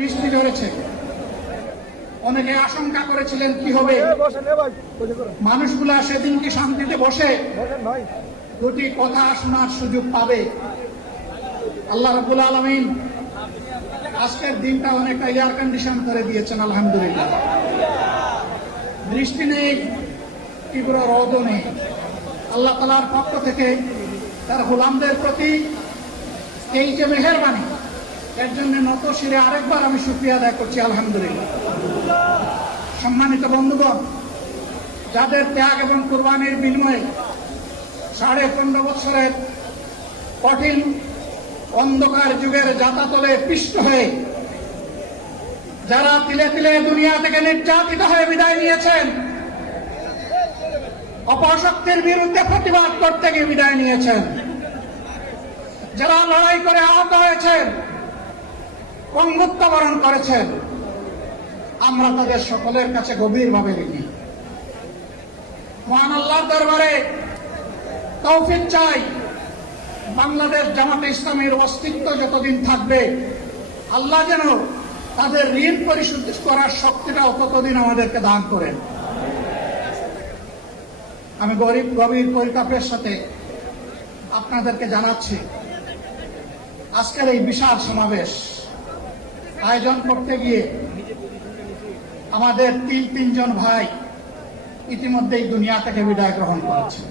বৃষ্টি ঝরেছে অনেকে আশঙ্কা করেছিলেন কি হবে? মানুষগুলা সেদিন কি শান্তিতে বসে দুটি কথা শোনার সুযোগ পাবে। আল্লাহ রাবুল আলমিন আজকের দিনটা অনেকটা এয়ার কন্ডিশন করে দিয়েছেন আলহামদুলিল্লাহ। বৃষ্টি নেই তীব্র রোদও নেই। আল্লাহ তালার পক্ষ থেকে তার গোলামদের প্রতি এই যে মেহরবানি এর জন্য নত শিরে আরেকবার আমি শুক্রিয়া আদায় করছি, আলহামদুলিল্লাহ। সম্মানিত বন্ধুগণ, যাদের ত্যাগ এবং কোরবানির বিনিময়ে সাড়ে পনেরো বছরের কঠিন অন্ধকার যুগের যাতাতলে পিষ্ট হয়ে যারা তিলে তিলে দুনিয়া থেকে নির্যাতিত হয়ে বিদায় নিয়েছেন, অপশক্তির বিরুদ্ধে প্রতিবাদ করতে গিয়ে বিদায় নিয়েছেন। যারা লড়াই করে আহত হয়েছেন পঙ্গুত্ব বরণ করেছেন। আমরা তাদের সকলের কাছে গভীরভাবে ঋণী মহান আল্লাহ দরবারে তৌফিক চাই। বাংলাদেশ জামাতে ইসলামের অস্তিত্ব যতদিন থাকবে, আল্লাহ যেন তাদের ঋণ পরিশোধ করার শক্তিটাও ততদিন আমাদেরকে দান করেন। আমি গরিব, গভীর পরিতাপের সাথে আপনাদেরকে জানাচ্ছি, আজকের এই বিশাল সমাবেশ আয়োজন করতে গিয়ে আমাদের তিন তিনজন ভাই ইতিমধ্যেই দুনিয়া থেকে বিদায় গ্রহণ করেছে।